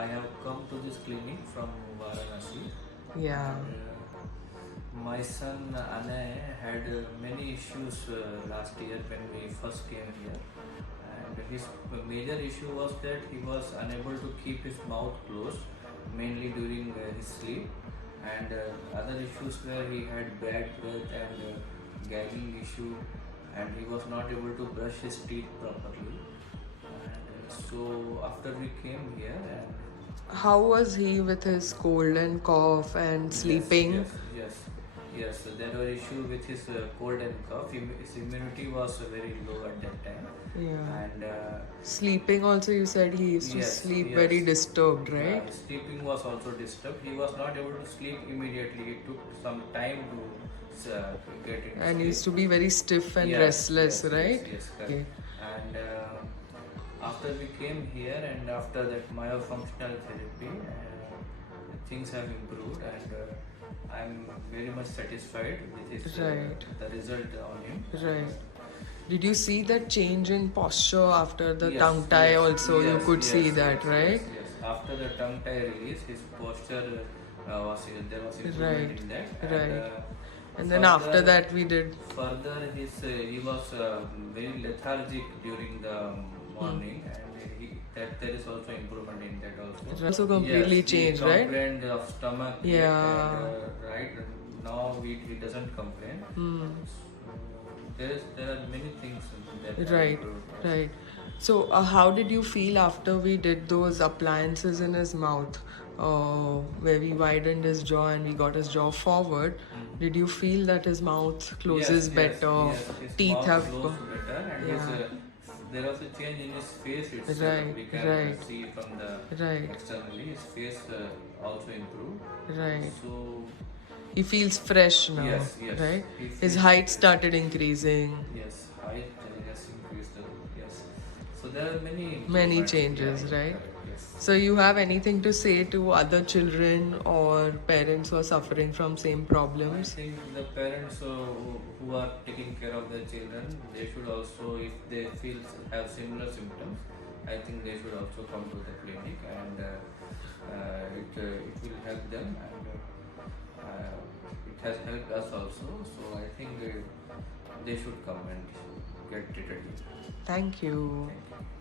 I have come to this clinic from Varanasi. Yeah. My son Anay had many issues last year when we first came here, and his major issue was that he was unable to keep his mouth closed, mainly during his sleep, and other issues where he had bad breath and gagging issue, and he was not able to brush his teeth properly. And so after we came here, and How was he with his cold and cough and sleeping? Yes. There were issue with his cold and cough. His immunity was very low at that time. Yeah. And Sleeping also, you said he used to sleep very disturbed, right? his sleeping was also disturbed. He was not able to sleep immediately. It took some time to get into And sleep. used to be very stiff and restless, right? Yes, correct. Okay. And after we came here and after that myofunctional therapy, things have improved, and I'm very much satisfied with his, the result on him. Right. Did you see that change in posture after the tongue tie also? You could see that, right? Yes. After the tongue tie release, his posture there was improvement in that. And, and then after that we did. Further, he was very lethargic during the morning, and there is also improvement in that also. It also completely changed, right? Complained of stomach. Yeah. And, right now he doesn't complain. There are many things that Right. So how did you feel after we did those appliances in his mouth, where we widened his jaw and we got his jaw forward? Did you feel that his mouth closes better? His teeth mouth have closed better, and there was a change in his face itself. We can see from the externally, his face also improved. Right. So he feels fresh now. Yes. Right. His height started increasing. Yes, height has increased. Yes. So there are Many changes, right? Yes. So you have anything to say to other children or parents who are suffering from same problems? I think the parents who are taking care of their children, they should also, if they have similar symptoms, I think they should also come to the clinic, and it will help them, and it has helped us also. So I think they should come and get treated. Thank you. Thank you.